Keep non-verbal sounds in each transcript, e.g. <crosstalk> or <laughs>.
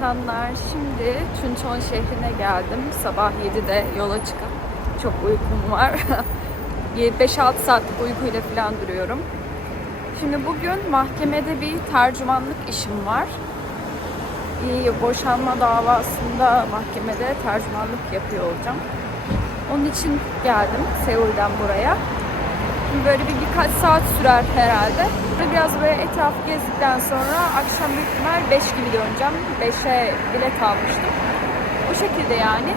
insanlar. Şimdi Chuncheon şehrine geldim. Sabah 7'de yola çıkıp çok uykum var. <laughs> 5-6 saatlik uykuyla falan duruyorum. Şimdi bugün mahkemede bir tercümanlık işim var. Boşanma davasında mahkemede tercümanlık yapıyor olacağım. Onun için geldim Seul'den buraya. Böyle bir birkaç saat sürer herhalde. Ve Biraz böyle etraf gezdikten sonra akşam büyük ihtimal 5 gibi döneceğim. 5'e bilet almıştım. O şekilde yani.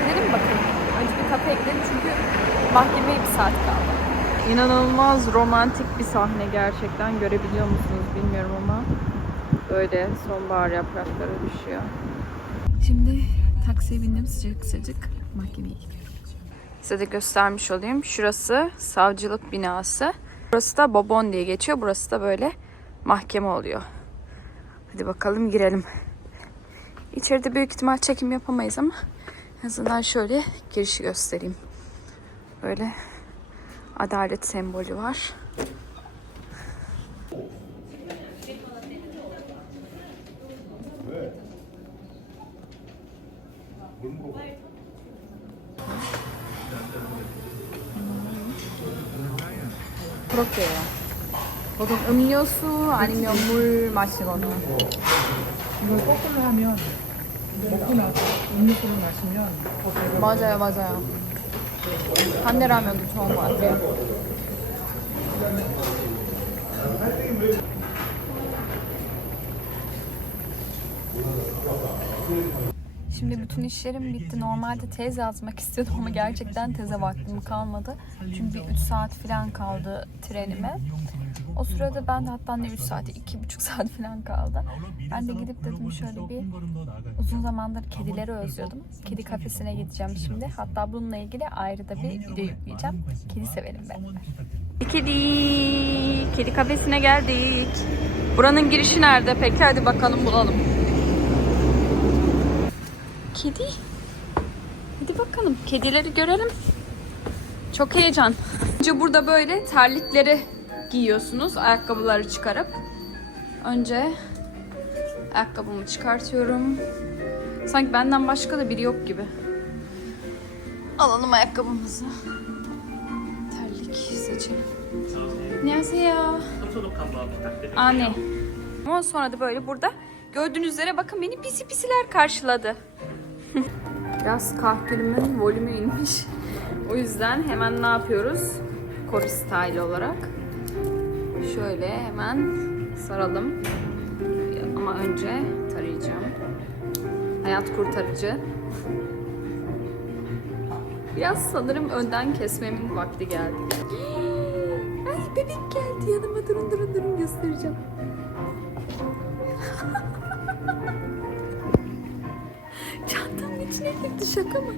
Gidelim bakalım. Önce bir kafeye gidelim çünkü mahkemeye bir saat kaldı. İnanılmaz romantik bir sahne gerçekten. Görebiliyor musunuz bilmiyorum ama. Böyle sonbahar yaprakları düşüyor. Şimdi taksiye bindim sıcacık sıcacık mahkemeye gidiyorum. Size de göstermiş olayım. Şurası savcılık binası. Burası da Bobon diye geçiyor. Burası da böyle mahkeme oluyor. Hadi bakalım girelim. İçeride büyük ihtimal çekim yapamayız ama en azından şöyle girişi göstereyim. Böyle adalet sembolü var. 그렇게요. 보통 음료수 아니면 물 마시거나. 이걸 거꾸로 하면 먹고 나서 음료수를 마시면 더 배가 맞아요, 맞아요. 더 좋은 것 같아요. Şimdi bütün işlerim bitti. Normalde tez yazmak istiyordum ama gerçekten teze vaktim kalmadı. Çünkü 3 saat falan kaldı trenime. O sırada ben de hatta ne 3 saati, 2,5 saat falan kaldı. Ben de gidip dedim şöyle bir uzun zamandır kedileri özlüyordum. Kedi kafesine gideceğim şimdi. Hatta bununla ilgili ayrı da bir video yükleyeceğim. Kedi severim ben. Kedi, kedi kafesine geldik. Buranın girişi nerede peki? Hadi bakalım bulalım kedi. Hadi bakalım kedileri görelim. Çok heyecan. Önce burada böyle terlikleri giyiyorsunuz ayakkabıları çıkarıp. Önce ayakkabımı çıkartıyorum. Sanki benden başka da biri yok gibi. Alalım ayakkabımızı. Terlik seçelim. Neyse ya. Anne. Ama sonra da böyle burada gördüğünüz üzere bakın beni pisi pisiler karşıladı. Biraz kahkülümün volümü inmiş. O yüzden hemen ne yapıyoruz? Kori style olarak. Şöyle hemen saralım. Ama önce tarayacağım. Hayat kurtarıcı. Biraz sanırım önden kesmemin vakti geldi. Ay bebek geldi yanıma durun durun durun göstereceğim. Şaka mı?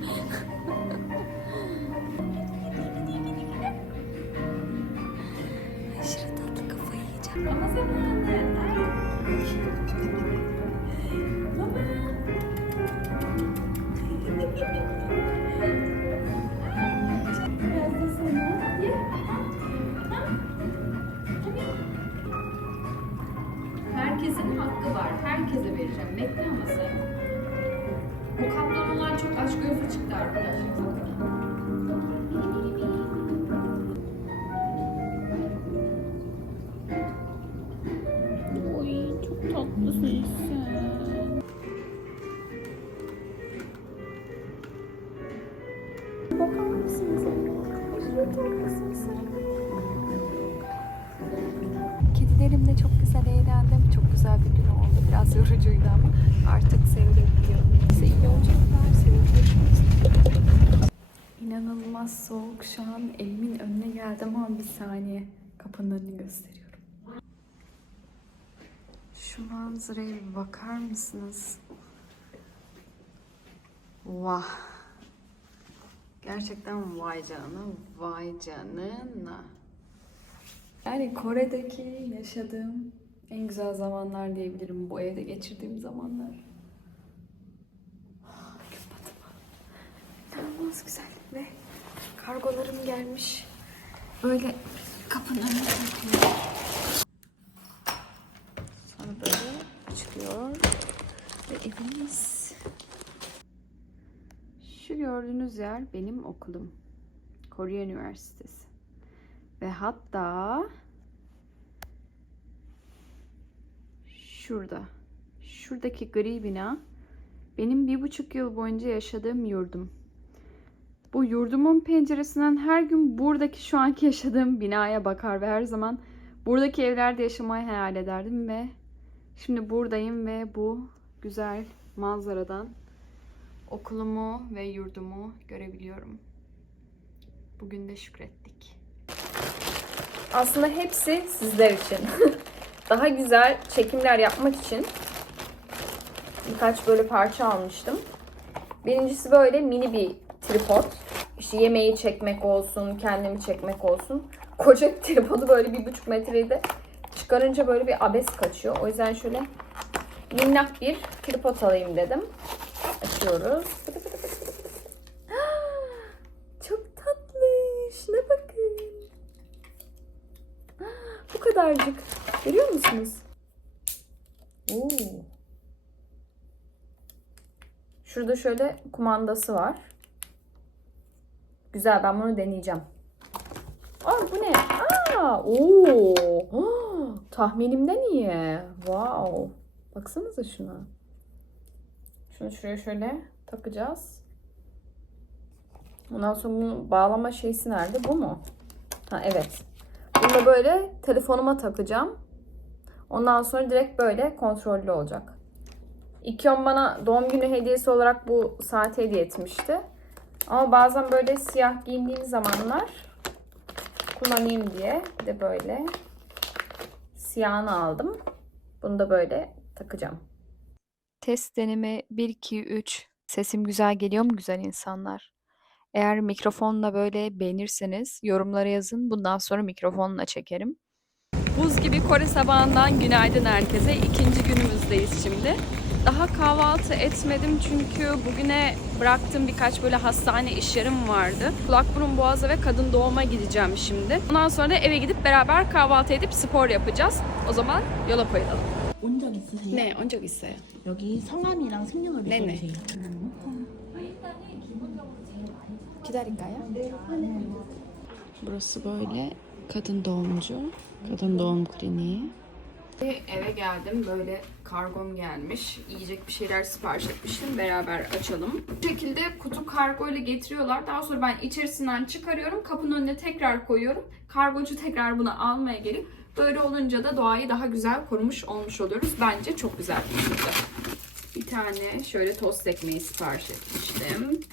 Kedilerimle çok güzel eğlendim. Çok güzel bir gün oldu. Biraz yorucuydu ama artık sevilebiliyorum. Size iyi yolculuklar. Seviyorsunuz. İnanılmaz soğuk. Şu an evimin önüne geldim ama bir saniye. Önünü gösteriyorum. Şu manzaraya bir bakar mısınız? Vah. Gerçekten vay canına, vay canına. Yani Kore'deki yaşadığım en güzel zamanlar diyebilirim. Bu evde geçirdiğim zamanlar. Batımı. İnanılmaz güzel ve kargolarım gelmiş. Böyle kapının önüne. 哦 Sonra böyle çıkıyor. Ve evimiz. Şu gördüğünüz yer benim okulum. Korea Üniversitesi. Ve hatta şurada. Şuradaki gri bina benim bir buçuk yıl boyunca yaşadığım yurdum. Bu yurdumun penceresinden her gün buradaki şu anki yaşadığım binaya bakar ve her zaman buradaki evlerde yaşamayı hayal ederdim ve şimdi buradayım ve bu güzel manzaradan okulumu ve yurdumu görebiliyorum. Bugün de şükrettik. Aslında hepsi sizler için. <laughs> Daha güzel çekimler yapmak için birkaç böyle parça almıştım. Birincisi böyle mini bir tripod. İşte yemeği çekmek olsun, kendimi çekmek olsun. Koca tripodu böyle bir buçuk metreydi. Çıkarınca böyle bir abes kaçıyor. O yüzden şöyle minnak bir tripod alayım dedim. Açıyoruz. Fıtı fıtı fıtı fıtı fıtı. Çok tatlış. Ne bakın. Bu kadarcık. Görüyor musunuz? Oo. Şurada şöyle kumandası var. Güzel ben bunu deneyeceğim. Aa bu ne? Aa, oo. Ah, <gasps> tahminimden iyi. Wow. Baksanıza şuna. Şunu şuraya şöyle takacağız. Ondan sonra bunun bağlama şeysi nerede? Bu mu? Ha evet. Bunu böyle telefonuma takacağım. Ondan sonra direkt böyle kontrollü olacak. İkyon bana doğum günü hediyesi olarak bu saati hediye etmişti. Ama bazen böyle siyah giyindiğim zamanlar kullanayım diye de böyle siyahını aldım. Bunu da böyle takacağım. Test deneme 1 2 3. Sesim güzel geliyor mu güzel insanlar? Eğer mikrofonla böyle beğenirseniz yorumlara yazın. Bundan sonra mikrofonla çekerim. Buz gibi Kore sabahından günaydın herkese. İkinci günümüzdeyiz şimdi. Daha kahvaltı etmedim çünkü bugüne bıraktığım birkaç böyle hastane işlerim vardı. Kulak burun boğaza ve kadın doğuma gideceğim şimdi. Ondan sonra da eve gidip beraber kahvaltı edip spor yapacağız. O zaman yola koyulalım. 온 적 있으세요? Ne, 온 적 있어요. 여기 성함이랑 생년월일 네네. 써주세요. Giderikaya. Burası böyle kadın doğumcu, kadın doğum kliniği. Eve geldim böyle kargom gelmiş. Yiyecek bir şeyler sipariş etmiştim. Beraber açalım. Bu şekilde kutu kargo ile getiriyorlar. Daha sonra ben içerisinden çıkarıyorum. Kapının önüne tekrar koyuyorum. Kargocu tekrar bunu almaya gelip böyle olunca da doğayı daha güzel korumuş olmuş oluyoruz. Bence çok güzel bir şey. Bir tane şöyle tost ekmeği sipariş etmiştim. <laughs>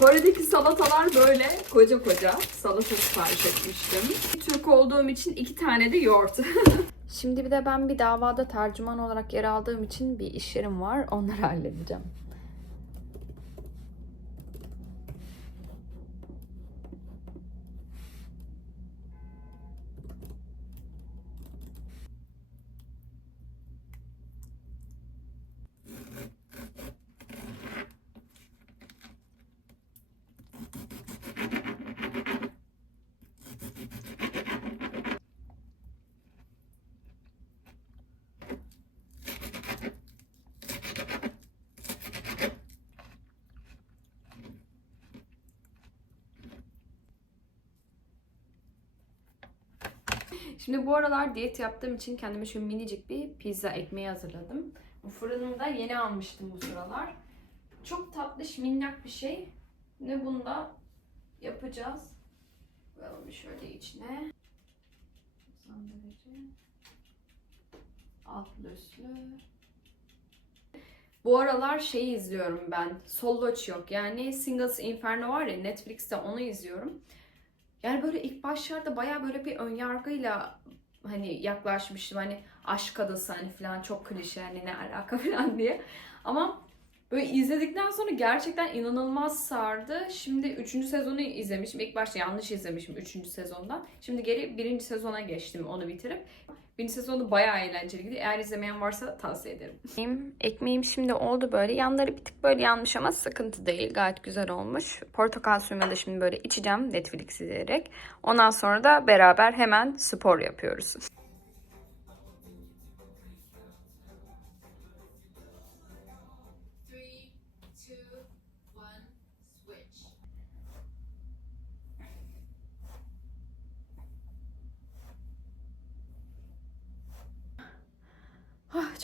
Kore'deki salatalar böyle koca koca salata sipariş etmiştim. Türk olduğum için iki tane de yoğurt. <laughs> Şimdi bir de ben bir davada tercüman olarak yer aldığım için bir işlerim var. Onları <laughs> halledeceğim. Şimdi bu aralar diyet yaptığım için kendime şu minicik bir pizza ekmeği hazırladım. Bu fırınımda yeni almıştım bu sıralar. Çok tatlış minnak bir şey. Ne bunda yapacağız. Koyalım şöyle içine. 90 derece. Altlı üstlü. Bu aralar şey izliyorum ben. Soloç yok. Yani Singles Inferno var ya Netflix'te onu izliyorum. Yani böyle ilk başlarda baya böyle bir ön yargıyla hani yaklaşmıştım. Hani aşk adası hani falan çok klişe hani ne alaka <laughs> falan diye. Ama böyle izledikten sonra gerçekten inanılmaz sardı. Şimdi 3. sezonu izlemişim. İlk başta yanlış izlemişim 3. sezondan. Şimdi geri 1. sezona geçtim onu bitirip. Birinci sezonu bayağı eğlenceliydi. Eğer izlemeyen varsa tavsiye ederim. Ekmeğim, ekmeğim şimdi oldu böyle. Yanları bir tık böyle yanmış ama sıkıntı değil. Gayet güzel olmuş. Portakal suyumu da şimdi böyle içeceğim Netflix izleyerek. Ondan sonra da beraber hemen spor yapıyoruz.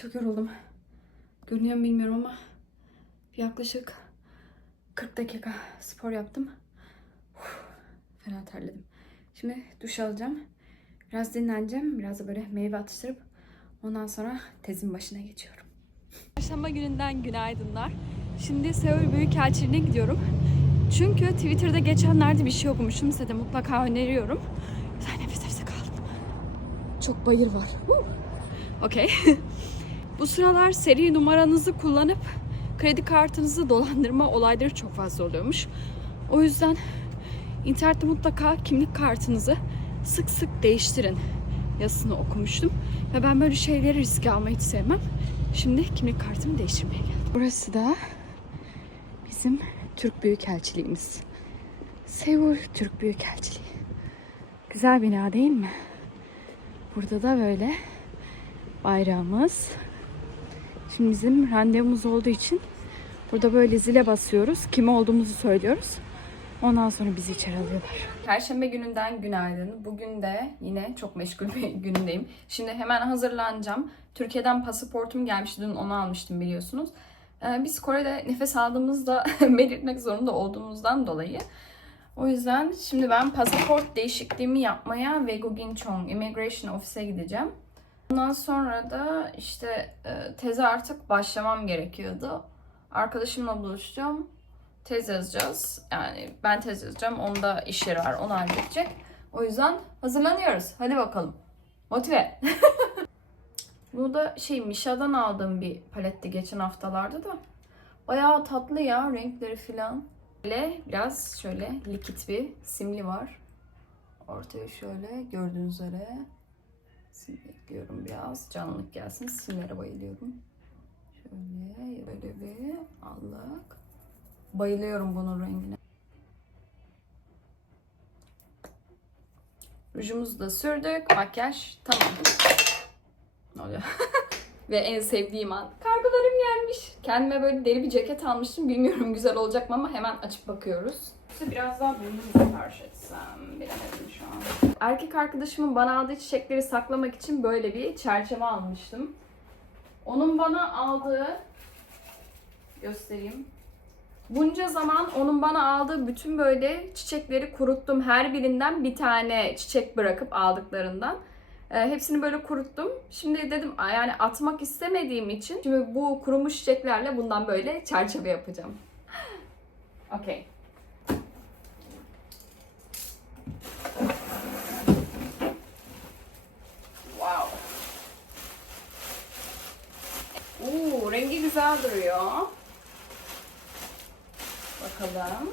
Çok yoruldum. Görünüyor mu bilmiyorum ama bir yaklaşık 40 dakika spor yaptım. Uf, fena terledim. Şimdi duş alacağım. Biraz dinleneceğim. Biraz da böyle meyve atıştırıp ondan sonra tezin başına geçiyorum. Çarşamba gününden günaydınlar. Şimdi Seul Büyükelçiliğine gidiyorum. Çünkü Twitter'da geçenlerde bir şey okumuştum. Size de mutlaka öneriyorum. Güzel nefes nefese kaldım. Çok bayır var. Okey. <laughs> Bu sıralar seri numaranızı kullanıp kredi kartınızı dolandırma olayları çok fazla oluyormuş. O yüzden internette mutlaka kimlik kartınızı sık sık değiştirin yazısını okumuştum. Ve ben böyle şeyleri riske almayı hiç sevmem. Şimdi kimlik kartımı değiştirmeye geldim. Burası da bizim Türk Büyükelçiliğimiz. Seul Türk Büyükelçiliği. Güzel bina değil mi? Burada da böyle bayrağımız. Şimdi bizim randevumuz olduğu için burada böyle zile basıyoruz. Kim olduğumuzu söylüyoruz. Ondan sonra bizi içeri alıyorlar. Perşembe gününden günaydın. Bugün de yine çok meşgul <laughs> bir günündeyim. Şimdi hemen hazırlanacağım. Türkiye'den pasaportum gelmişti. Dün onu almıştım biliyorsunuz. Ee, Biz Kore'de nefes aldığımızda <laughs> belirtmek zorunda olduğumuzdan dolayı. O yüzden şimdi ben pasaport değişikliğimi yapmaya Vegoginchong Immigration Office'e gideceğim. Ondan sonra da işte e, teze artık başlamam gerekiyordu. Arkadaşımla buluşacağım. Tez yazacağız. Yani ben tez yazacağım. Onda iş yeri var. Onu halledecek. O yüzden hazırlanıyoruz. Hadi bakalım. Motive. <laughs> Bu da şey Misha'dan aldığım bir paletti geçen haftalarda da. Bayağı tatlı ya renkleri filan. Böyle biraz şöyle likit bir simli var. Ortaya şöyle gördüğünüz üzere sim ekliyorum biraz. Canlılık gelsin. Simlere bayılıyorum. Şöyle böyle bir allık. Bayılıyorum bunun rengine. Rujumuzu da sürdük. Makyaj tamam. Ne oluyor? <laughs> Ve en sevdiğim an. Kargolarım gelmiş. Kendime böyle deri bir ceket almıştım. Bilmiyorum güzel olacak mı ama hemen açıp bakıyoruz. İşte biraz daha bunu sipariş etsem. Bilemedim şu an. Erkek arkadaşımın bana aldığı çiçekleri saklamak için böyle bir çerçeve almıştım. Onun bana aldığı göstereyim. Bunca zaman onun bana aldığı bütün böyle çiçekleri kuruttum. Her birinden bir tane çiçek bırakıp aldıklarından. Ee, hepsini böyle kuruttum. Şimdi dedim "Aa, yani atmak istemediğim için şimdi bu kurumuş çiçeklerle bundan böyle çerçeve yapacağım. <laughs> Okey. Rengi güzel duruyor. Bakalım.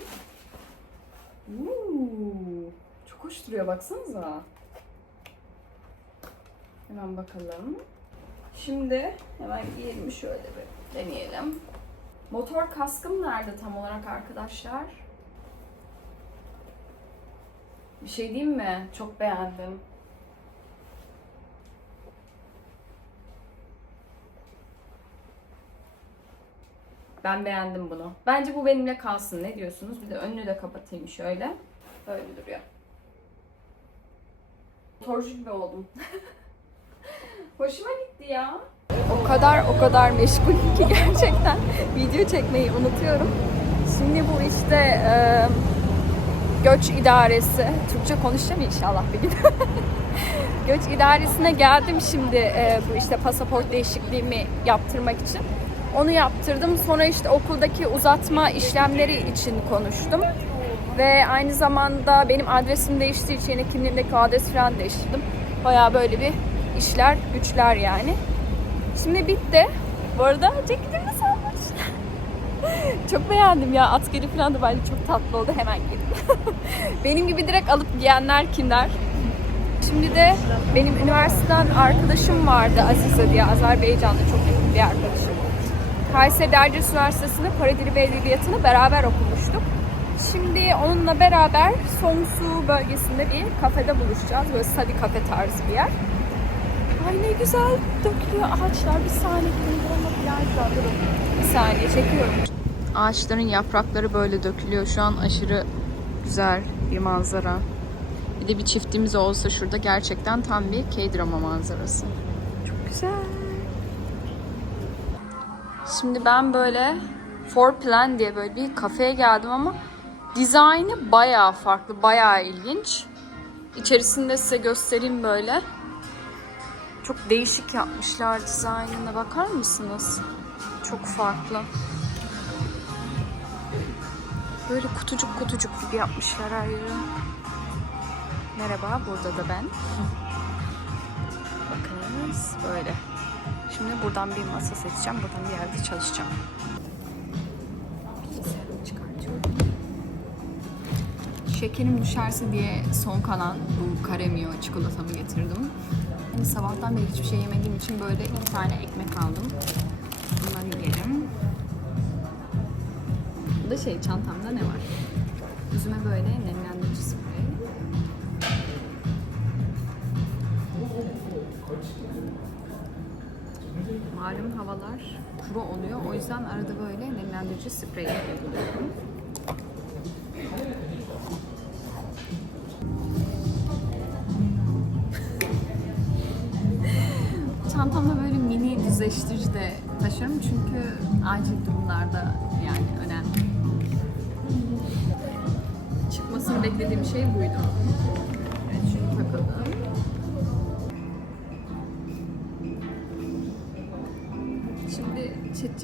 Oo, çok hoş duruyor baksanıza. Hemen bakalım. Şimdi hemen giyelim şöyle bir deneyelim. Motor kaskım nerede tam olarak arkadaşlar? Bir şey diyeyim mi? Çok beğendim. Ben beğendim bunu. Bence bu benimle kalsın. Ne diyorsunuz? Bir de önünü de kapatayım şöyle. Böyle duruyor. Motorcu gibi oldum. <laughs> Hoşuma gitti ya. O kadar o kadar meşgulüm ki <laughs> gerçekten video çekmeyi unutuyorum. Şimdi bu işte e, göç idaresi. Türkçe konuşacağım inşallah bir gün. <laughs> göç idaresine geldim şimdi e, bu işte pasaport değişikliğimi yaptırmak için. Onu yaptırdım. Sonra işte okuldaki uzatma işlemleri için konuştum. Ve aynı zamanda benim adresim değiştiği için yine kimliğimdeki adres falan değiştirdim. Bayağı böyle bir işler, güçler yani. Şimdi bitti. Bu arada ceketimi salmışlar. <laughs> çok beğendim ya. Askeri falan da bence çok tatlı oldu. Hemen giydim. <laughs> benim gibi direkt alıp giyenler kimler? Şimdi de benim üniversiteden arkadaşım vardı Azize diye. Azerbaycan'da çok yakın bir arkadaşım. Kayseri Erciyes Üniversitesi'nde para dili ve edebiyatını beraber okumuştuk. Şimdi onunla beraber Somsu bölgesinde bir kafede buluşacağız. Böyle study kafe tarzı bir yer. Ay ne güzel dökülüyor ağaçlar. Bir saniye durun plajda durun. Bir saniye çekiyorum. Ağaçların yaprakları böyle dökülüyor. Şu an aşırı güzel bir manzara. Bir de bir çiftimiz olsa şurada gerçekten tam bir K-drama manzarası. Çok güzel. Şimdi ben böyle For Plan diye böyle bir kafeye geldim ama dizaynı bayağı farklı, bayağı ilginç. İçerisinde size göstereyim böyle. Çok değişik yapmışlar dizaynına bakar mısınız? Çok farklı. Böyle kutucuk kutucuk gibi yapmışlar her yeri. Merhaba, burada da ben. <laughs> Bakınız böyle. Şimdi buradan bir masa seçeceğim. Buradan bir yerde çalışacağım. Şekerim düşerse diye son kalan bu Karemio çikolatamı getirdim. Hani sabahtan beri hiçbir şey yemediğim için böyle iki tane ekmek aldım. Bunları yerim. Bu da şey çantamda ne var? Yüzüme böyle nemlendirici havalar kuru oluyor. O yüzden arada böyle nemlendirici sprey yapıyorum. <laughs> Çantamda böyle mini düzleştirici de taşıyorum çünkü acil durumlarda yani önemli. Çıkmasını beklediğim şey buydu.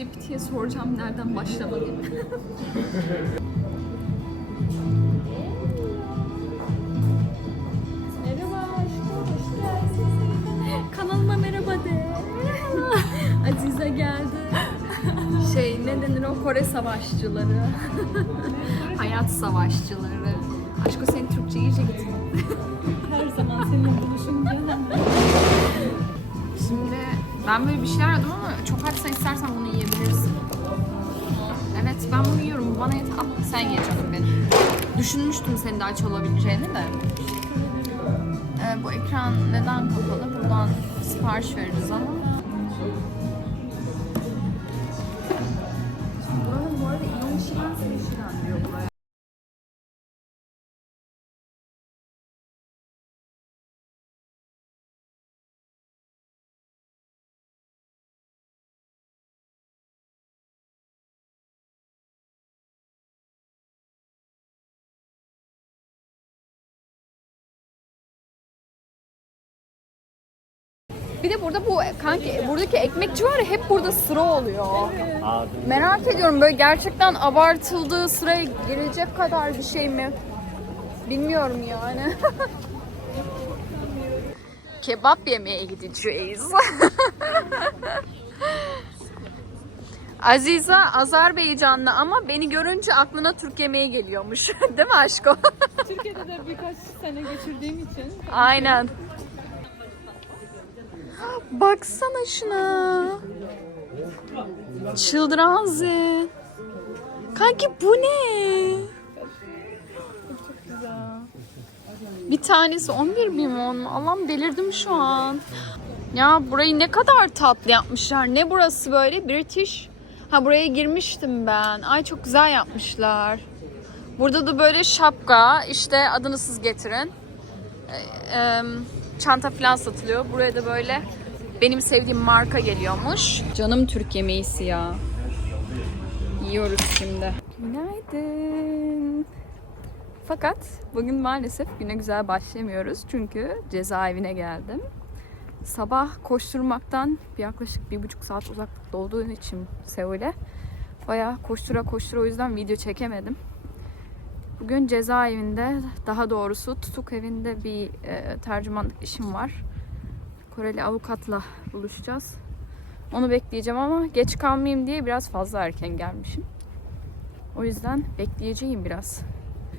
ChatGPT'ye soracağım nereden başlamalıyım. <laughs> merhaba hoş. <laughs> Kanalıma merhaba de. <laughs> Azize geldi. Şey ne denir o Kore savaşçıları. Hayat savaşçıları. Aşkım senin Türkçe iyice gitti. Ben böyle bir şeyler aradım ama çok açsan istersen bunu yiyebilirsin. Evet ben bunu yiyorum. Bana yeter. Al sen ye canım benim. Düşünmüştüm senin de aç olabileceğini de. Ee, bu ekran neden kapalı? Buradan sipariş veririz ama. Bu arada İyon Şiren Bir de burada bu kanki buradaki ekmekçi var ya hep burada sıra oluyor. Merak ediyorum böyle gerçekten abartıldığı sıraya girecek kadar bir şey mi? Bilmiyorum yani. <laughs> Kebap yemeye gideceğiz. <laughs> Aziza Azerbaycanlı ama beni görünce aklına Türk yemeği geliyormuş. <laughs> Değil mi aşko? Türkiye'de de birkaç sene geçirdiğim için Aynen. Baksana şuna. Çıldıranzi. Kanki bu ne? Bir tanesi 11 bin won? Allah'ım delirdim şu an. Ya burayı ne kadar tatlı yapmışlar. Ne burası böyle? British. Ha buraya girmiştim ben. Ay çok güzel yapmışlar. Burada da böyle şapka. işte adını siz getirin e, çanta falan satılıyor. Buraya da böyle benim sevdiğim marka geliyormuş. Canım Türk yemeğisi ya. Yiyoruz şimdi. Günaydın. Fakat bugün maalesef güne güzel başlamıyoruz. Çünkü cezaevine geldim. Sabah koşturmaktan bir yaklaşık bir buçuk saat uzaklıkta olduğum için Seul'e bayağı koştura koştura o yüzden video çekemedim. Bugün cezaevinde, daha doğrusu tutuk evinde bir e, tercümanlık işim var. Koreli avukatla buluşacağız. Onu bekleyeceğim ama geç kalmayayım diye biraz fazla erken gelmişim. O yüzden bekleyeceğim biraz.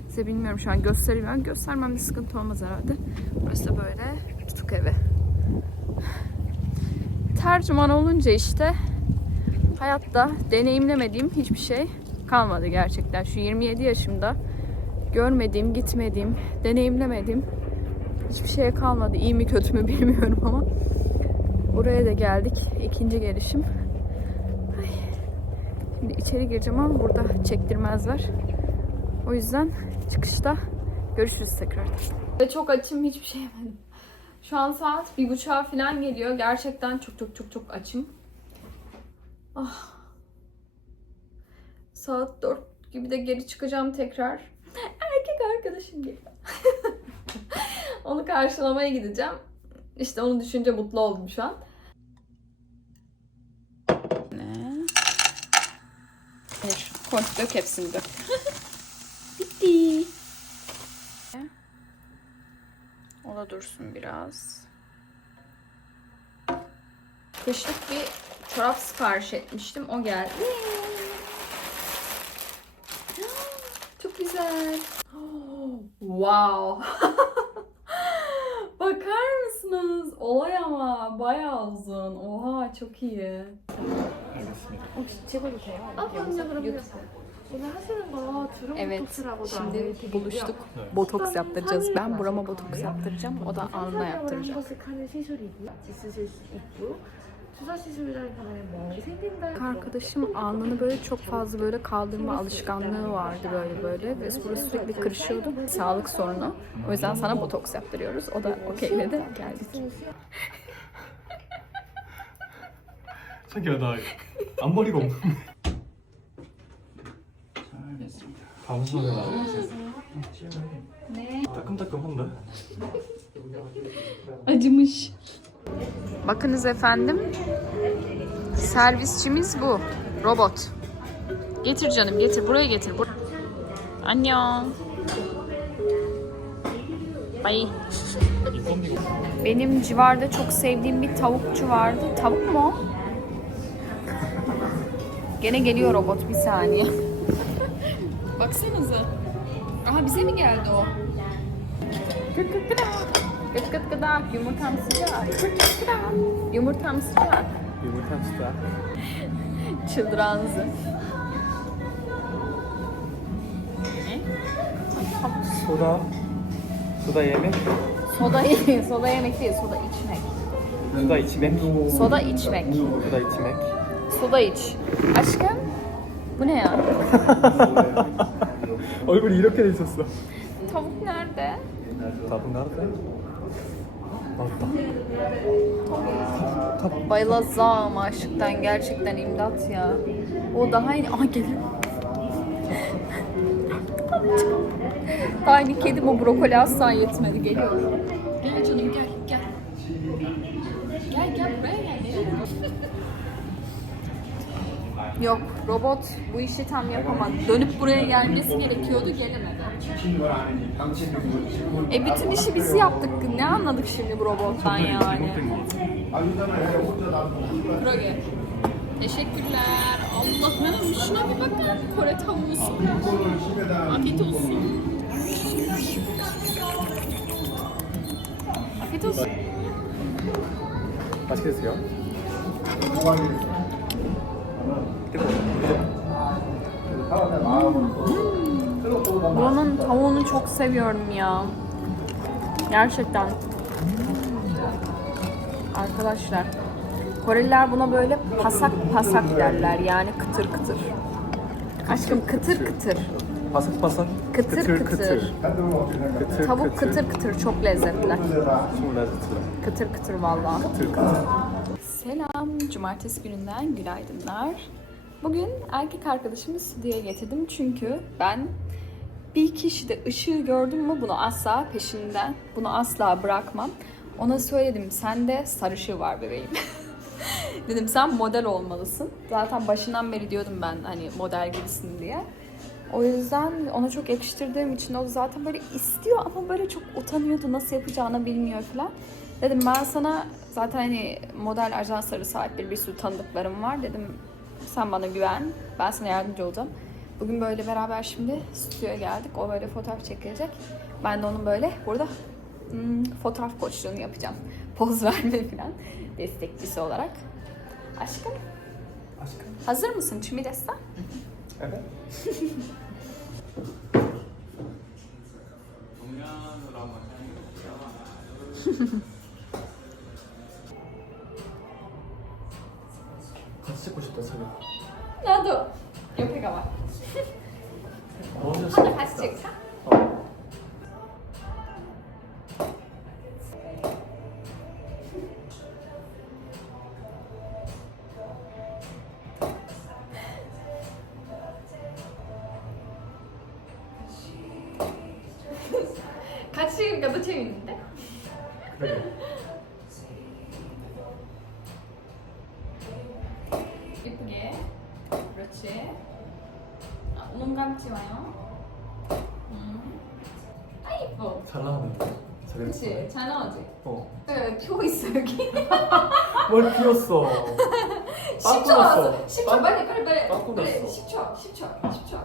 Size bilmiyorum şu an göstereyim. Göstermemde sıkıntı olmaz herhalde. Burası da böyle tutuk evi. Tercüman olunca işte hayatta deneyimlemediğim hiçbir şey kalmadı gerçekten. Şu 27 yaşımda görmediğim, gitmediğim, deneyimlemediğim hiçbir şeye kalmadı. İyi mi kötü mü bilmiyorum ama buraya da geldik. İkinci gelişim. Ay. Şimdi içeri gireceğim ama burada çektirmezler. O yüzden çıkışta görüşürüz tekrar. Ve çok açım hiçbir şey yemedim. Şu an saat bir buçuğa falan geliyor. Gerçekten çok çok çok çok açım. Ah Saat 4 gibi de geri çıkacağım tekrar. Erkek arkadaşım geliyor. <laughs> onu karşılamaya gideceğim. İşte onu düşünce mutlu oldum şu an. Ne? Hayır. Koy dök hepsini dök. <laughs> Bitti. O da dursun biraz. Kışlık bir çorap sipariş etmiştim. O geldi. Çok güzel. Wow. Bakar mısınız? Olay ama bayağı uzun. Oha çok iyi. Evet. Şimdi buluştuk. Botoks yaptıracağız. Ben burama botoks yaptıracağım. O da alnına yaptıracak. 번씩 하는 시술이고요. 있으실 수 있고 주사 시술이라는 경우에 뭐 생긴다. Arkadaşım alnını böyle çok fazla böyle kaldırma alışkanlığı vardı böyle böyle ve burası sürekli kırışıyordu. Sağlık sorunu. O yüzden sana botoks yaptırıyoruz. O da okey dedi. Geldik. 자기야 나 앞머리가 없는데 잘 됐습니다. 감사해 따끔따끔한데? Acımış. Bakınız efendim. Servisçimiz bu. Robot. Getir canım getir. Buraya getir. Bur Annyeong. Bye. Benim civarda çok sevdiğim bir tavukçu vardı. Tavuk mu? Gene geliyor robot bir saniye. <laughs> Baksanıza. Aha bize mi geldi o? Gıt gıt gıdak. Gıt gıt sıcak. Yumurtam sıcak. Yumurtam sıcak. Yumurtam sıcak. Çıldıranızı. Soda. Soda yemek. Soda yemek. <laughs> Soda yemek değil, soda içmek. Soda içmek. Soda içmek. Soda içmek. Soda iç. Aşkım. Bu ne ya? <laughs> Oğlum böyle yine televizyon. Tavuk nerede? Tavuk nerede? Bayla bak. Bayılacağım aşıktan gerçekten imdat ya. O daha yeni... Aha gelin. daha yeni kedi bu brokoli asla yetmedi geliyor. Gel canım gel gel. Gel gel buraya gel. Yok robot bu işi tam yapamadı. Dönüp buraya gelmesi gerekiyordu gelemedi. E bütün işi biz yaptık. Ne anladık şimdi bu robottan yani? Proge. Teşekkürler. Allah'ım şuna bir bakın. Kore tavuğu. Afiyet olsun. Afiyet olsun. Başka bir şey yok. Değil mi? Hmm. Buranın tavuğunu çok seviyorum ya. Gerçekten. Arkadaşlar. Koreliler buna böyle pasak pasak derler. Yani kıtır kıtır. Aşkım kıtır kıtır. Pasak pasak. Kıtır kıtır. Kıtır. Tavuk kıtır kıtır çok lezzetli. Çok lezzetli. Kıtır kıtır vallahi. Kıtır kıtır. Selam. Cumartesi gününden günaydınlar. Bugün erkek arkadaşımı stüdyoya getirdim çünkü ben bir kişide ışığı gördüm mü bunu asla peşinden, bunu asla bırakmam. Ona söyledim, sende sarışığı var bebeğim. <laughs> Dedim sen model olmalısın. Zaten başından beri diyordum ben hani model gibisin diye. O yüzden ona çok yakıştırdığım için o zaten böyle istiyor ama böyle çok utanıyordu. Nasıl yapacağını bilmiyor falan. Dedim ben sana zaten hani model ajansları sahipleri bir sürü tanıdıklarım var. Dedim sen bana güven. Ben sana yardımcı olacağım. Bugün böyle beraber şimdi stüdyoya geldik. O böyle fotoğraf çekilecek. Ben de onun böyle burada hmm, fotoğraf koçluğunu yapacağım. <laughs> Poz verme falan destekçisi olarak. Aşkım 아시까? hazır mısın? Çimi destan? Evet 같이 찍고 싶다 자기 나도 옆에 가봐. 오늘 같이 찍자? 뭘 피웠어. 10초 났어. 왔어. 10초 빵- 빨리 빨리 빨리. 빵꾸 빨리 났어. 10초 10초 10초.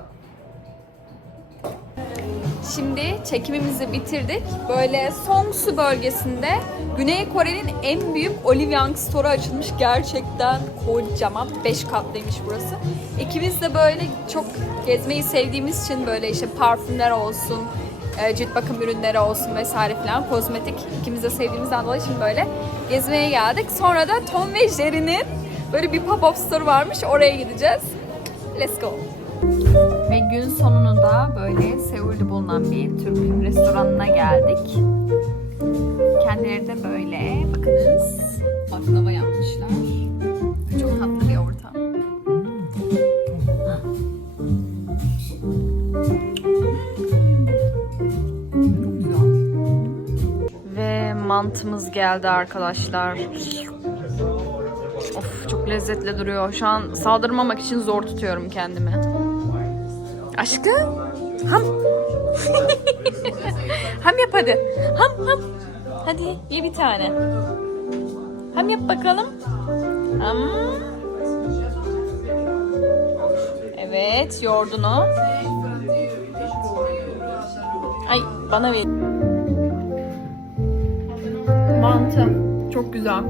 Şimdi çekimimizi bitirdik. Böyle Songsu bölgesinde Güney Kore'nin en büyük Olive Store'u açılmış. Gerçekten kocaman. 5 katlıymış burası. İkimiz de böyle çok gezmeyi sevdiğimiz için böyle işte parfümler olsun, e, cilt bakım ürünleri olsun vesaire filan kozmetik ikimiz de sevdiğimizden dolayı şimdi böyle gezmeye geldik. Sonra da Tom ve Jerry'nin böyle bir pop-up store varmış. Oraya gideceğiz. Let's go. Ve gün sonunu da böyle Seul'de bulunan bir Türk restoranına geldik. Kendileri de böyle bakınız baklava yapmışlar. Mantımız geldi arkadaşlar. Of çok lezzetli duruyor. Şu an saldırmamak için zor tutuyorum kendimi. Aşkım. Ham. <laughs> ham yap hadi. Ham ham. Hadi ye bir tane. Ham yap bakalım. Ham. Evet yoğurdunu. Ay bana ver. Mantı. Çok güzel.